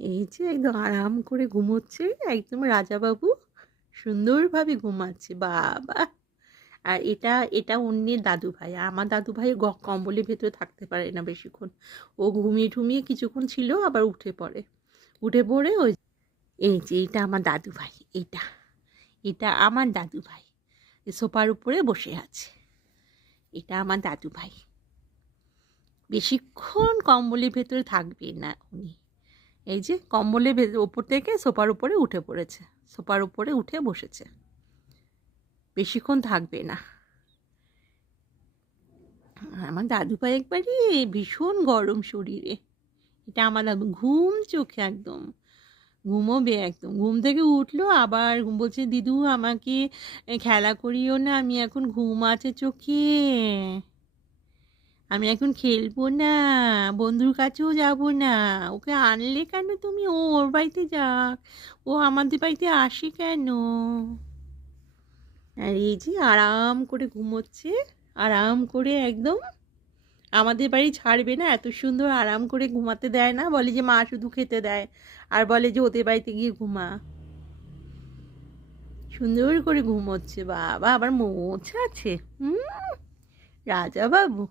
এই যে একদম আরাম করে ঘুমোচ্ছে, একদম রাজাবাবু সুন্দরভাবে ঘুমাচ্ছে। বাবা! আর এটা এটা অন্যের দাদুভাই। আমার দাদুভাই কম্বলের ভেতরে থাকতে পারে না বেশিক্ষণ। ও ঘুমিয়ে ঠুমিয়ে কিছুক্ষণ ছিল, আবার উঠে পড়ে। উঠে পড়ে ওই এই যে এটা আমার দাদুভাই। এটা এটা আমার দাদুভাই। সোফার উপরে বসে আছে। এটা আমার দাদুভাই। বেশিক্ষণ কম্বলের ভেতরে থাকবে না উনি। এই যে কম্বলের ওপর থেকে সোফার উপরে উঠে পড়েছে। সোফার উপরে উঠে বসেছে। বেশিক্ষণ থাকবে না। আমার দাদুভাই একবারে ভীষণ গরম শরীরে। এটা আমার দাদু ঘুম চোখে একদম ঘুমোবে একদম। ঘুম থেকে উঠলো আবার বলছে, দিদু আমাকে খেলা করিও না, আমি এখন ঘুম আছে চোখে, আমি এখন খেলবো না, বন্ধুর কাছেও যাব না। ওকে আনলে কেন তুমি? ও ওর বাড়িতে যাক, ও আমাদের বাড়িতে আসে কেন? আর এই যে আরাম করে ঘুমোচ্ছে, আরাম করে একদম। আমাদের বাড়ি ছাড়বে না, এত সুন্দর আরাম করে ঘুমাতে দেয় না, বলে যে মা শুধু খেতে দেয়, আর বলে যে ওদের বাড়িতে গিয়ে ঘুমা। সুন্দর করে ঘুমোচ্ছে বাবা, আবার মোছ আছে। রাজা বাবু।